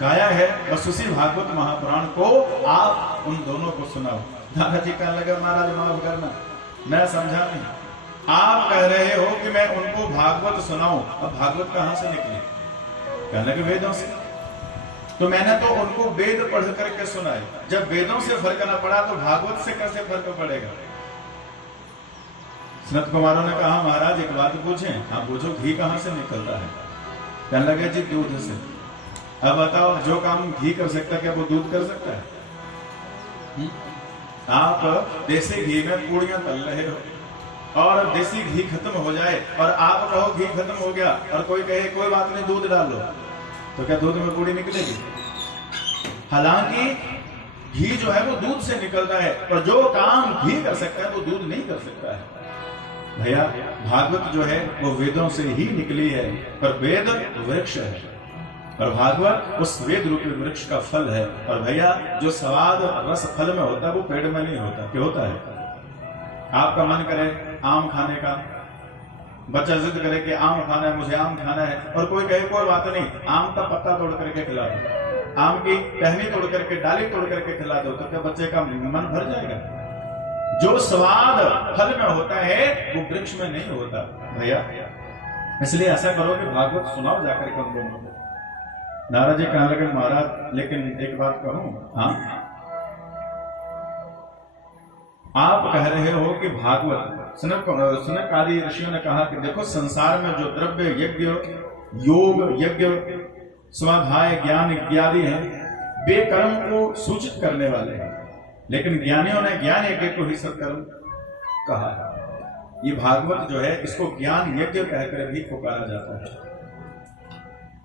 गाया है, बस उसी भागवत महापुराण को आप उन दोनों को सुनाओ। दादाजी कहने लगे महाराज माफ करना, मैं समझा नहीं। आप कह रहे हो कि मैं उनको भागवत सुनाऊं, अब भागवत कहां से निकली? कहने लगे वेदों से। तो मैंने तो उनको वेद पढ़ करके सुनाई। जब वेदों से फर्क ना पड़ा तो भागवत से कैसे फर्क पड़ेगा? सनत कुमारों ने कहा महाराज एक बात पूछें? हाँ पूछो, घी कहां से निकलता है? कहने लगे जी दूध से। अब बताओ, जो काम घी कर सकता है क्या वो दूध कर सकता है? आप देसी घी में पूड़ियां तल रहे हो और देसी घी खत्म हो जाए और आप कहो घी खत्म हो गया और कोई कहे कोई बात नहीं दूध डाल लो, तो क्या दूध में पूड़ी निकलेगी? हालांकि घी जो है वो दूध से निकलता है, पर जो काम घी कर सकता है वो दूध नहीं कर सकता है। भैया भागवत जो है वो वेदों से ही निकली है, पर वेद वृक्ष है और भागवत उस वेद रूपी वृक्ष का फल है। और भैया जो स्वाद रस फल में होता है वो पेड़ में नहीं होता। क्या होता है? आपका मन करे आम खाने का, बच्चा जिद करे कि आम खाना है, मुझे आम खाना है, और कोई कहे कोई बात नहीं, आम का पत्ता तोड़ करके खिला दो, आम की टहनी तोड़ करके, डाली तोड़ करके खिला दो, तो क्या बच्चे का मन भर जाएगा? जो स्वाद फल में होता है वो वृक्ष में नहीं होता भैया। इसलिए ऐसा करो कि भागवत सुनाओ जाकर के हम लोगों को। नारद जी कहने लगे महाराज लेकिन एक बात कहूं, हाँ आप कह रहे हो कि भागवत, सनक आदि ऋषियों ने कहा कि देखो संसार में जो द्रव्य यज्ञ योग यज्ञ स्वाध्याय ज्ञान इत्यादि हैं वे कर्म को सूचित करने वाले हैं, लेकिन ज्ञानियों ने ज्ञान यज्ञ को ही सत्कर्म कहा है। ये भागवत जो है इसको ज्ञान यज्ञ कहकर भी पुकारा जाता है।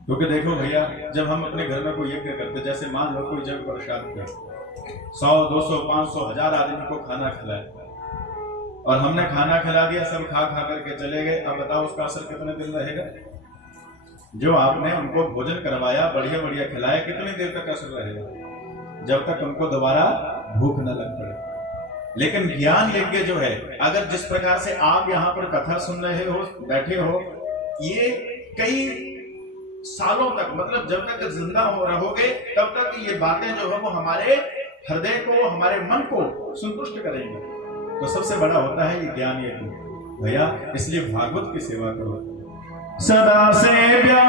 क्योंकि देखो भैया जब हम अपने घर में कोई यज्ञ करते, जैसे मान लो कोई जग प्रसाद कर 100 200 500 1000 आदमी को खाना खिलाया और हमने खाना खिला दिया, सब खा खा करके चले गए, अब बताओ उसका असर कितने दिन रहेगा? जो आपने उनको भोजन करवाया, बढ़िया बढ़िया खिलाया, कितनी देर तक असर रहेगा? जब तक उनको दोबारा भूख न लग पड़े। लेकिन ज्ञान यज्ञ जो है, अगर जिस प्रकार से आप यहाँ पर कथा सुन रहे हो, बैठे हो, ये कई सालों तक, मतलब जब तक जिंदा हो रहोगे तब तक ये बातें जो है वो हमारे हृदय को, हमारे मन को संतुष्ट करेंगे। तो सबसे बड़ा होता है ये ज्ञान यज्ञ भैया। इसलिए भागवत की सेवा करो। सदा सेव्या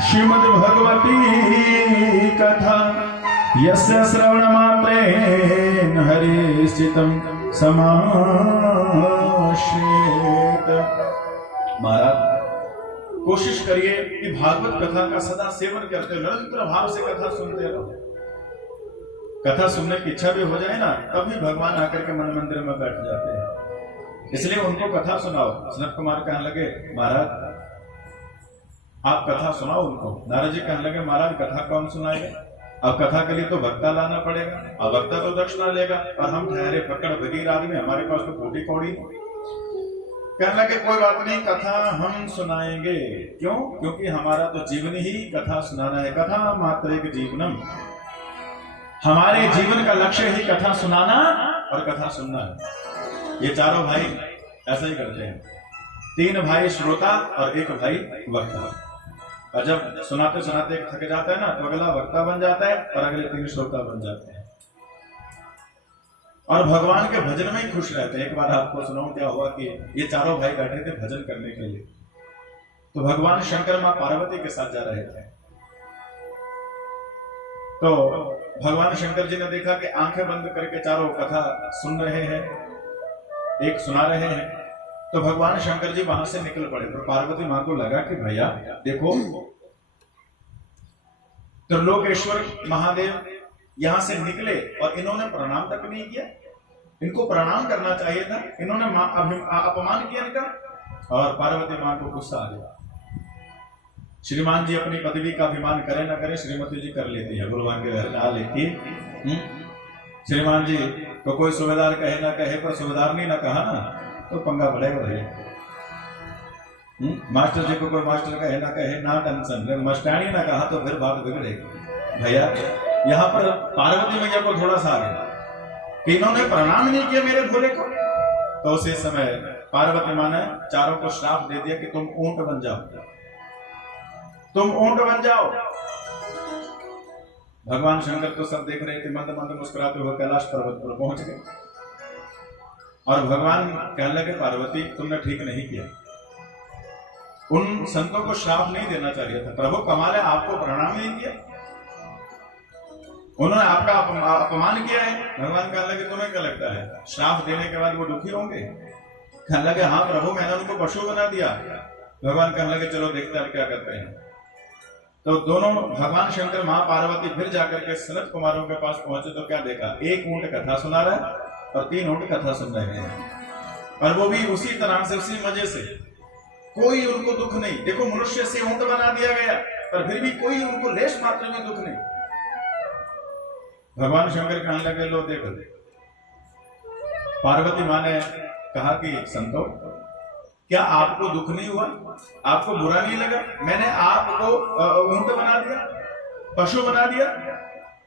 श्रीमद् भगवती कथा यस्य श्रवण मात्रेण हरे स्थितं समाश्रित। महाराज कोशिश करिए कि भागवत कथा का सदा सेवन करते, निरंतर भाव से कथा सुनते रहो। कथा सुनने की इच्छा भी हो जाए ना, तभी भगवान आकर के मन मंदिर में बैठ जाते हैं। इसलिए उनको कथा सुनाओ। सनत कुमार कहने लगे महाराज आप कथा सुनाओ उनको। नारद जी कहने लगे महाराज कथा कौन सुनाएगा? अब कथा के लिए तो वक्ता लाना पड़ेगा, अब वक्ता तो दक्षिणा लेगा, और हम ठहरे पकड़ फकीर आदमी, हमारे पास तो कोटी कौड़ी। कहने लगे कोई बात नहीं, कथा हम सुनाएंगे। क्यों? क्योंकि हमारा तो जीवन ही कथा सुनाना है। कथा मात्र एक जीवनम, हमारे जीवन का लक्ष्य ही कथा सुनाना और कथा सुनना है। ये चारों भाई ऐसा ही करते हैं, 3 भाई श्रोता और 1 भाई वक्ता। और जब सुनाते सुनाते एक थक जाता है ना, तो अगला वक्ता बन जाता है और अगले 3 श्रोता बन जाते हैं और भगवान के भजन में ही खुश रहते हैं। एक बार आपको सुनाऊं क्या हुआ कि ये चारों भाई बैठे थे भजन करने के लिए, तो भगवान शंकर मां पार्वती के साथ जा रहे थे। तो भगवान शंकर जी ने देखा कि आंखें बंद करके चारों कथा सुन रहे हैं, एक सुना रहे हैं। तो भगवान शंकर जी वहां से निकल पड़े। तो पार्वती मां को लगा कि भैया देखो तो लोकेश्वर महादेव यहां से निकले और इन्होंने प्रणाम तक नहीं किया। इनको प्रणाम करना चाहिए था, इन्होंने अपमान किया इनका। और पार्वती मां को गुस्सा आ गया। श्रीमान जी अपनी पदवी का अभिमान करे ना करे, श्रीमती जी कर लेती है। भगवान के घर डाल लेती। श्रीमान जी तो कोई सूबेदार कहे ना कहे, पर सूबेदार ने ना कहा ना तो पंगा बढ़ेगा भैया। मास्टर जी को कोई मास्टर कहे ना कहे, ना टेंशन, मास्टरानी ना कहा तो फिर बात बिगड़ेगी भैया। यहाँ पर पार्वती मैया को थोड़ा सा आ गया कि इन्होंने प्रणाम नहीं किया मेरे भोले को। तो उसी समय पार्वती मां ने चारों को श्राप दे दिया कि तुम ऊंट बन जाओ, तुम ऊंट बन जाओ। भगवान शंकर तो सब देख रहे थे, मंद मंद मुस्कुराते हुए कैलाश पर्वत पर पहुंच गए और भगवान कहने लगे पार्वती तुमने ठीक नहीं किया, उन संतों को श्राप नहीं देना चाहिए था। प्रभु कमाल है, आपको प्रणाम नहीं किया, उन्होंने आपका अपमान किया है। भगवान कहने लगे तुम्हें क्या लगता है श्राप देने के बाद वो दुखी होंगे? कहने लगे हाँ प्रभु मैंने उनको पशु बना दिया। भगवान कहने लगे चलो देखते हैं क्या करते हैं। तो दोनों भगवान शंकर मां पार्वती फिर जाकर के सनत कुमारों के पास पहुंचे तो क्या देखा, एक ऊंट कथा सुना रहा है और 3 ऊंट कथा सुन रहे हैं, और वो भी उसी तरह से उसी मजे से, कोई उनको दुख नहीं। देखो मनुष्य से ऊंट बना दिया गया पर फिर भी कोई उनको लेश मात्र में दुख नहीं। भगवान शंकर कहने लगे लो देखो, पार्वती मां ने कहा कि संतो क्या आपको दुख नहीं हुआ, आपको बुरा नहीं लगा, मैंने आपको ऊंट बना दिया, पशु बना दिया?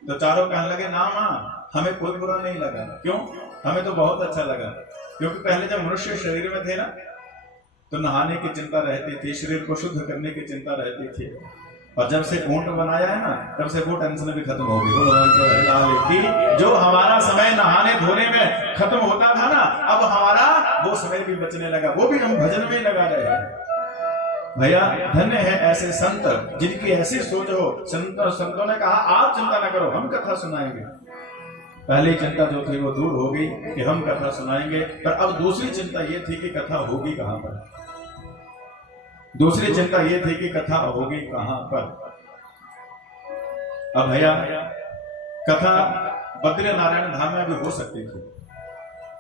तो चारों कहने लगे ना मां हमें कोई बुरा नहीं लगा। क्यों? हमें तो बहुत अच्छा लगा, क्योंकि पहले जब मनुष्य शरीर में थे ना तो नहाने की चिंता रहती थी, शरीर को शुद्ध करने की चिंता रहती थी, और जब से ऊंट बनाया है ना तब से वो टेंशन भी खत्म हो गई। जो हमारा समय नहाने धोने में खत्म होता था ना, अब हमारा वो समय भी बचने लगा, वो भी हम भजन में लगा रहे हैं। भैया धन्य है ऐसे संत जिनकी ऐसी सोच हो। संतों ने कहा आप चिंता न करो, हम कथा सुनाएंगे। पहली चिंता जो थी वो दूर हो गई कि हम कथा सुनाएंगे, पर अब दूसरी चिंता ये थी कि कथा होगी कहां पर। दूसरी चिंता ये थी कि कथा होगी कहां पर। अब भैया कथा बद्रीनारायण धाम में भी हो सकती थी,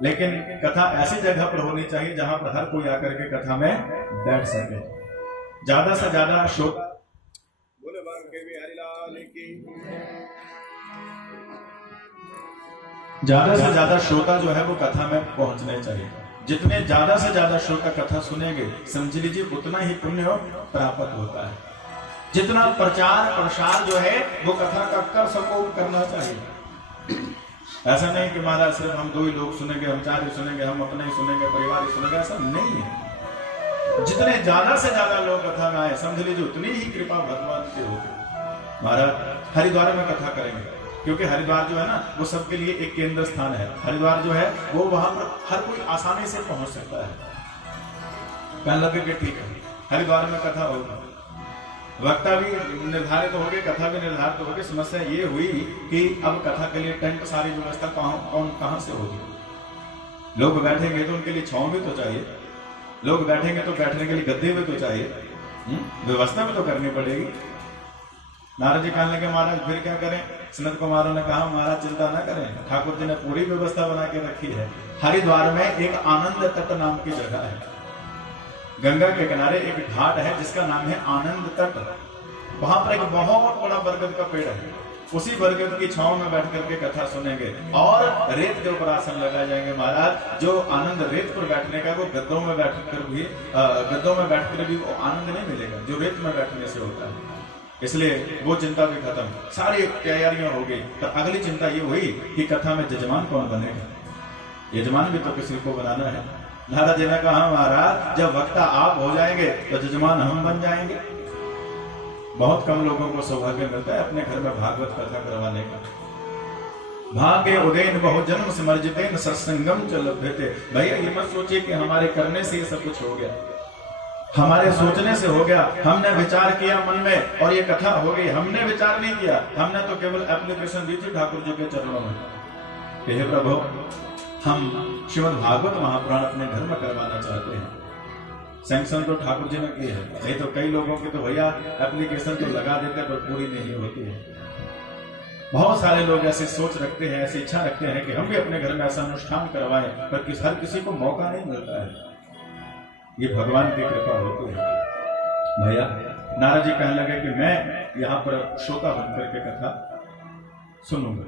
लेकिन कथा ऐसी जगह पर होनी चाहिए जहां पर हर कोई आकर के कथा में बैठ सके। ज्यादा से ज्यादा श्रोता ज्यादा से ज्यादा श्रोता जो है वो कथा में पहुंचने चाहिए। जितने ज्यादा से ज्यादा श्रोता कथा सुनेंगे समझ लीजिए उतना ही पुण्य प्राप्त होता है। जितना प्रचार प्रसार जो है वो कथा का कर सबको करना चाहिए। ऐसा नहीं कि महाराज सिर्फ हम 2 ही लोग सुनेंगे, हम 4 ही सुनेंगे, हम अपने ही सुनेंगे, परिवार ही सुनेंगे, ऐसा नहीं है। जितने ज्यादा से ज्यादा लोग कथा में आए समझ लीजिए उतनी ही कृपा भगवान की होगी। महाराज हरिद्वार में कथा करेंगे, क्योंकि हरिद्वार जो है ना वो सबके लिए एक केंद्र स्थान है। हरिद्वार जो है वो वहां पर हर कोई आसानी से पहुंच सकता है। कहने लगे कि ठीक है हरिद्वार में कथा होगी, वक्ता भी निर्धारित हो गए, कथा भी निर्धारित हो गई। समस्या ये हुई कि अब कथा के लिए टेंट सारी व्यवस्था कहां से होगी। लोग बैठेंगे तो उनके लिए छांव भी तो चाहिए, लोग बैठेंगे तो बैठने के लिए गद्दे भी तो चाहिए, व्यवस्था भी तो करनी पड़ेगी। नारद जी कहने लगे महाराज फिर क्या करें? सनत कुमारों ने कहा महाराज चिंता न करें, ठाकुर जी ने पूरी व्यवस्था बना के रखी है। हरिद्वार में एक आनंद तट नाम की जगह है, गंगा के किनारे एक घाट है जिसका नाम है आनंद तट। वहां पर एक बहुत बड़ा बरगद का पेड़ है, उसी बरगद की छांव में बैठ करके कथा सुनेंगे और रेत के ऊपर आसन लगाए जाएंगे। महाराज जो आनंद रेत पर बैठने का वो गद्दों में बैठकर भी वो आनंद नहीं मिलेगा जो रेत में बैठने से होता है। इसलिए वो चिंता भी खत्म, सारी तैयारियां हो गई। तो अगली चिंता ये हुई कि कथा में जजमान कौन बनेगा। यजमान भी तो किसी को बनाना है। नारद जी ने कहा महाराज जब वक्ता आप हो जाएंगे तो जजमान हम बन जाएंगे। बहुत कम लोगों को सौभाग्य मिलता है अपने घर में भागवत कथा करवाने का। भाग्य उदयन बहु जन्म समर्जितेन सत्संगम च लभ्यते। भैया ये मत सोचिए कि हमारे करने से ये सब कुछ हो गया, हमारे सोचने से हो गया। हमने विचार किया मन में और ये कथा हो गई। हमने विचार नहीं किया, हमने तो केवल एप्लीकेशन दी थी ठाकुर जी के चरणों में। हे प्रभु हम श्रीमद् भागवत महापुराण अपने घर में करवाना चाहते हैं। सैंक्शन तो ठाकुर जी ने की है, नहीं तो कई लोगों की तो भैया एप्लीकेशन तो लगा देते पर पूरी नहीं होती है। बहुत सारे लोग ऐसी सोच रखते हैं, ऐसी इच्छा रखते हैं कि हम भी अपने घर में ऐसा अनुष्ठान करवाएं, पर हर किसी को मौका नहीं मिलता है। ये भगवान की कृपा होती है। भैया नारद जी कहने लगे कि मैं यहाँ पर श्रोता बनकर के कथा सुनूंगा।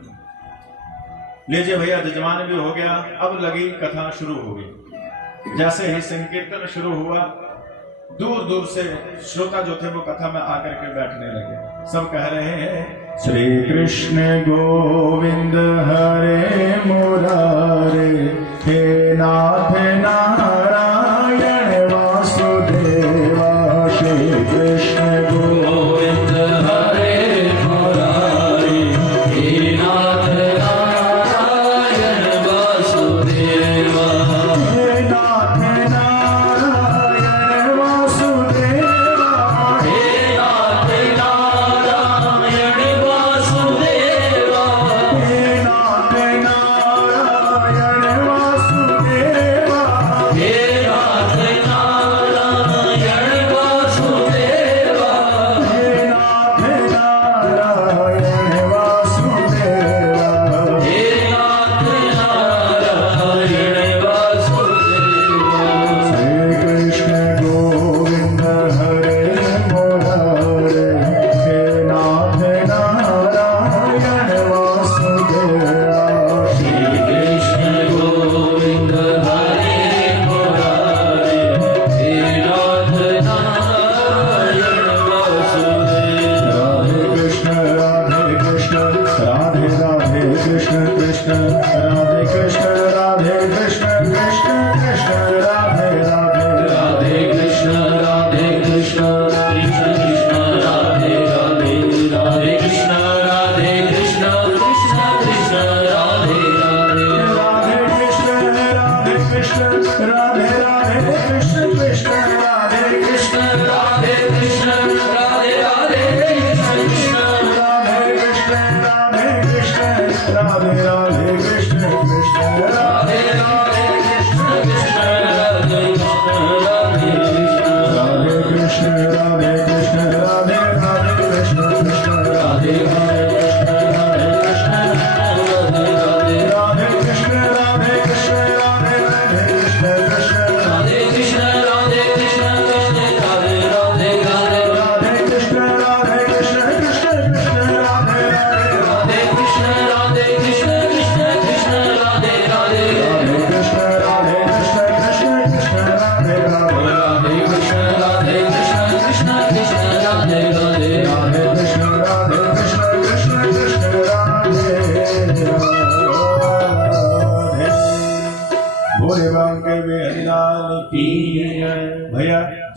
लीजिए भैया जजमान भी हो गया, अब लगी कथा शुरू हो गई। जैसे ही संकीर्तन शुरू हुआ दूर दूर से श्रोता जो थे वो कथा में आकर के बैठने लगे। सब कह रहे हैं श्री कृष्ण गोविंद हरे मुरारे, हे नाथ नारायण वासुदेवा। श्री कृष्ण गोविंद हरे मुरारे,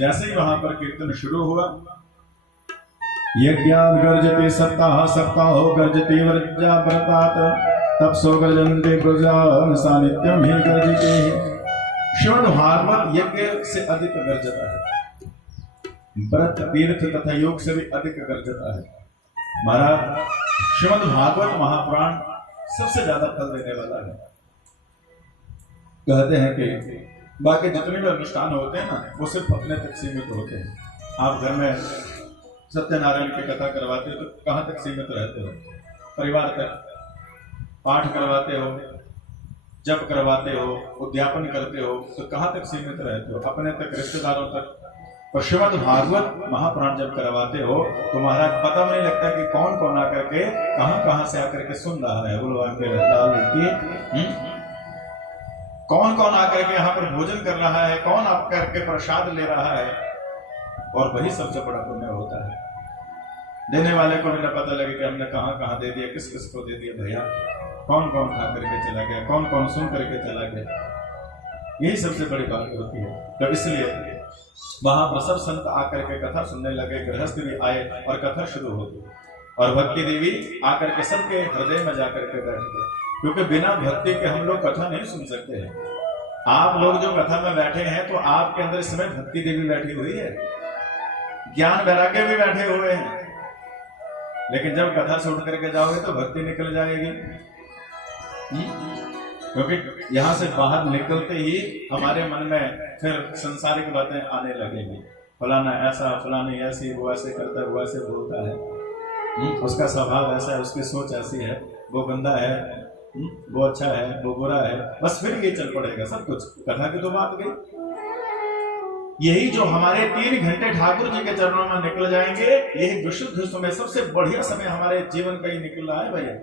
जैसे ही वहां पर कीर्तन शुरू हुआ, यज्ञान गर्जते सप्ताह सप्ताहो गर्जते व्रजा व्रतात तपसो गर्जन्ते प्रजान सानिध्यम ही गर्जते। श्रीमद् भागवत यज्ञ से अधिक गर्जता है, व्रत तीर्थ तथा योग से भी अधिक गर्जता है। महाराज श्रीमद् भागवत महापुराण सबसे ज्यादा फल देने वाला है। कहते हैं कि बाकी जितने भी अनुष्ठान होते हैं ना, वो सिर्फ अपने तक सीमित होते हैं। आप घर में सत्यनारायण की कथा करवाते हो तो कहाँ तक सीमित रहते हो? परिवार तक। पाठ करवाते हो, जप करवाते हो, उद्यापन करते हो तो कहाँ तक सीमित रहते हो? अपने तक, रिश्तेदारों तक। और श्रीमद् भागवत महापुराण जब करवाते हो तो महाराज पता नहीं लगता कि कौन कौन आकर के कहाँ से आकर के सुन रहा है। बोलो कौन कौन आकर के यहाँ पर भोजन कर रहा है, कौन आकर के प्रसाद ले रहा है, और वही सबसे बड़ा पुण्य होता है। देने वाले को भी न पता लगे कि हमने कहाँ दे दिया, किस किस को दे दिया। भैया कौन कौन खा करके चला गया, कौन कौन सुन करके चला गया, यही सबसे बड़ी बात होती है। तो इसलिए वहां पर सब संत आकर के कथा सुनने लगे, गृहस्थ भी आए और कथा शुरू हो गई। और भक्ति देवी आकर के सबके हृदय में जाकर के बैठ गए, क्योंकि बिना भक्ति के हम लोग कथा नहीं सुन सकते हैं। आप लोग जो कथा में बैठे हैं तो आपके अंदर इस समय भक्ति देवी बैठी हुई है, ज्ञान वैराग्य भी बैठे हुए हैं, लेकिन जब कथा सुन करके जाओगे तो भक्ति निकल जाएगी। क्योंकि यहां से बाहर निकलते ही हमारे मन में फिर संसारिक बातें आने लगेंगी। फलाना ऐसा, फलानी ऐसी, वो ऐसे करता है, वो ऐसे बोलता है, उसका स्वभाव ऐसा है, उसकी सोच ऐसी है, वो गंदा है, वो अच्छा है, वो बुरा है, बस फिर ये चल पड़ेगा सब कुछ। कथा की तो बात गई। यही जो हमारे 3 घंटे ठाकुर जी के चरणों में निकल जाएंगे, यही विशुद्ध समय, सबसे बढ़िया समय हमारे जीवन का ही निकल रहा है भैया।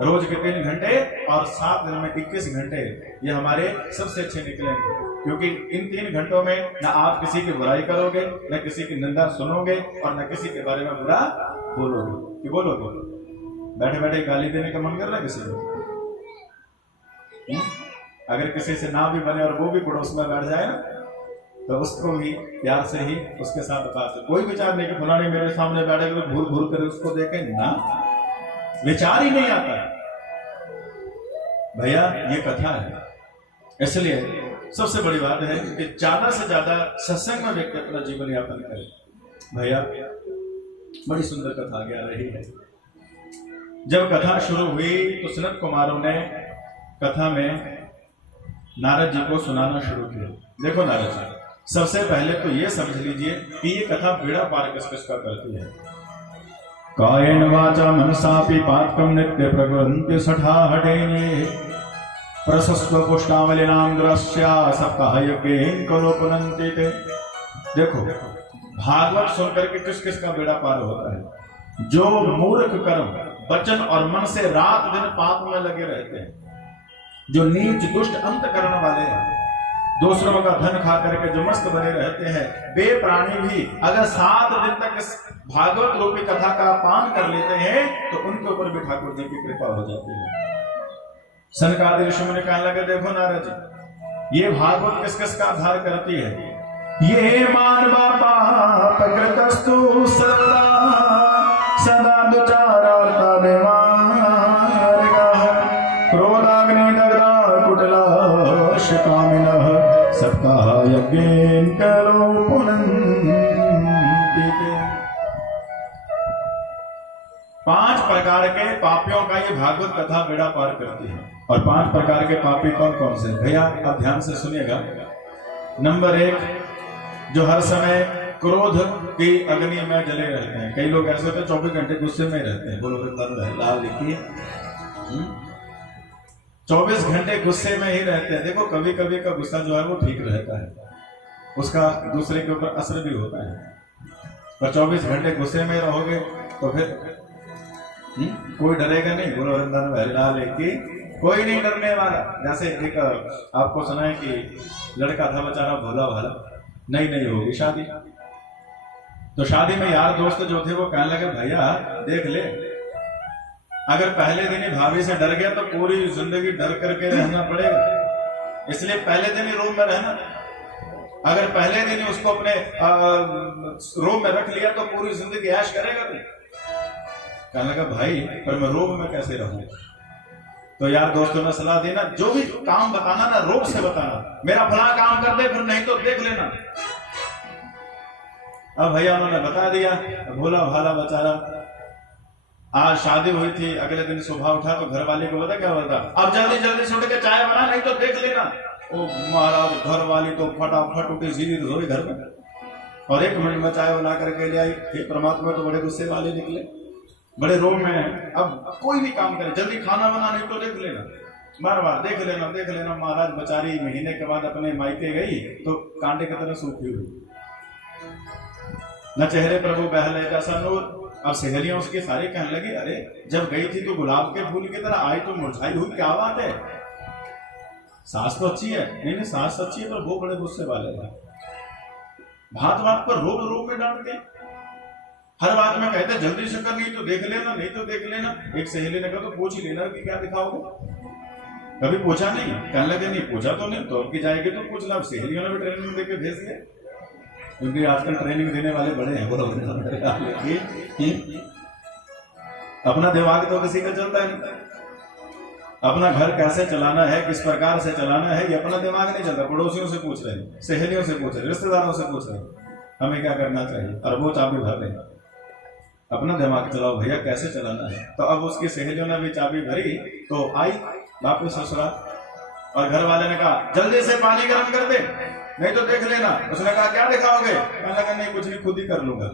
रोज के 3 घंटे और 7 दिन में 21 घंटे ये हमारे सबसे अच्छे निकलेंगे, क्योंकि इन 3 घंटों में न आप किसी की बुराई करोगे, न किसी की निंदा सुनोगे, और न किसी के बारे में बुरा बोलोगे। कि बोलोगे बैठे बैठे गाली देने का मन कर रहा है किसी को? अगर किसी से ना भी बने और वो भी पड़ोस में बैठ जाए ना, तो उसको भी प्यार से ही उसके साथ बात। कोई विचार नहीं कि फलाने मेरे सामने बैठे तो घूर घूर कर उसको देखे ना, विचार ही नहीं आता भैया। ये कथा है, इसलिए सबसे बड़ी बात है कि ज्यादा से ज्यादा सत्संग में व्यक्ति अपना जीवन यापन करे। भैया बड़ी सुंदर कथा आगे आ रही है। जब कथा शुरू हुई तो सनत कुमारों ने कथा में नारद जी को सुनाना शुरू किया। देखो नारद जी, सबसे पहले तो ये समझ लीजिए कि ये कथा बेड़ा पार किस किस का करती है। कायेन वाचा मनसापि पातकं नित्य प्रकुर्वन्ति सठाहटेने प्रशस्व पुष्टावलिनां द्रस्या सप्ताह यज्ञेन करो पुनन्ति ते। देखो भागवत सुनकर के किस किस का बेड़ा पार होता है। जो मूर्ख कर्म वचन और मन से रात दिन पाप में लगे रहते हैं, जो नीच दुष्ट अंतकरण वाले हैं, दूसरों का धन खा करके जो मस्त बने रहते हैं, वे प्राणी भी अगर 7 दिन तक इस भागवत रूपी कथा का पान कर लेते हैं तो उनके ऊपर भी ठाकुर जी की कृपा हो जाती है। सनकादि ऋषि मुनि कहने लगे, देखो नारद जी, ये भागवत किस किस का आधार करती है। ये मानवा पाप कृतस्तु सदा सदा दुचारार्ता देवार्गः क्रोधाग्नि दग्धा कुटिलाश कामिनः सप्ताह यज्ञेन करो पुनन्ति। 5 प्रकार के पापियों का ये भागवत कथा बेड़ा पार करती है। और 5 प्रकार के पापी कौन कौन से भैया, आप ध्यान से सुनिएगा। नंबर 1, जो हर समय क्रोध की अग्नि में जले रहते हैं। कई लोग ऐसे होते हैं 24 घंटे गुस्से में रहते हैं। बोलो लाल लिखिए, 24 घंटे गुस्से में ही रहते हैं। देखो कभी कभी का गुस्सा जो है वो ठीक रहता है, उसका दूसरे के ऊपर असर भी होता है। पर 24 घंटे गुस्से में रहोगे तो फिर कोई डरेगा नहीं। बोलो वृंदावन हरिलाल की, कोई नहीं डरने वाला। जैसे एक आपको सुना है कि लड़का था बेचारा भोला भाला, नई होगी शादी, तो शादी में यार दोस्त जो थे वो कहने लगे, भैया देख ले, अगर पहले दिन ही भाभी से डर गया तो पूरी जिंदगी डर करके रहना पड़ेगा, इसलिए पहले दिन ही रूम में रहना। अगर पहले दिन ही उसको अपने रोब में रख लिया तो पूरी जिंदगी ऐश करेगा तू। कहने लगा भाई पर मैं रोब में कैसे रहूं? तो यार दोस्तों ने सलाह देना, जो भी काम बताना ना रोब से बताना, मेरा फला काम कर दे फिर नहीं तो देख लेना। अब भैया उन्होंने बता दिया। भोला भाला बेचारा, आज शादी हुई थी, अगले दिन सुबह उठा तो घर वाले को पता क्या बोलता, अब जल्दी जल्दी से उठ के चाय बना नहीं तो देख लेना। ओ महाराज घर वाली तो फटाफट उठी, सीधी रसोई घर में और 1 मिनट में चाय बना करके ले आई। हे परमात्मा तो बड़े गुस्से वाले निकले, बड़े रोग में हैं। अब कोई भी काम करे जल्दी खाना बना नहीं तो देख लेना, बार बार देख लेना देख लेना। महाराज बेचारी महीने के बाद अपने मायके गई तो कांटे की तरह सूखी हुई, न चेहरे पर वो बहले जैसा नूर। अब सहेलियां उसकी सारी कहने लगी, अरे जब गई थी तो गुलाब के फूल की तरह आई तो मुरझाई हुई, क्या बात है? सास तो अच्छी है। नहीं सास अच्छी है पर वो बड़े गुस्से वाले हैं, बात बात पर रोक रोक में डांटते, हर बात में कहते जल्दी से कर, नहीं तो देख लेना नहीं तो देख लेना। एक सहेली ने कहा तो पूछ ही लेना कि क्या दिखाओगे। कभी पूछा नहीं, कहने लगे नहीं पूछा तो नहीं, तो अब की जाएगी तो पूछ ला। सहेलियों ने भी ट्रेनिंग देके भेज दिया, क्योंकि आजकल ट्रेनिंग देने वाले बड़े हैं। बोलो अपना दिमाग तो किसी का चलता नहीं, अपना घर कैसे चलाना है, किस प्रकार से चलाना है, ये अपना दिमाग नहीं चलता। पड़ोसियों से पूछ रहे हैं, सहेलियों से पूछ रहे, रिश्तेदारों से पूछ रहे हमें क्या करना चाहिए, और वो चाबी भर रहे। अपना दिमाग चलाओ भैया, कैसे चलाना है। तो अब उसकी सहेलियों ने भी चाबी भरी तो आई वापस ससुराल, और घर वाले ने कहा जल्दी से पानी गर्म कर दे नहीं तो देख लेना। उसने कहा क्या दिखाओगे? कहने लगा नहीं कुछ नहीं, खुद ही कर लूंगा।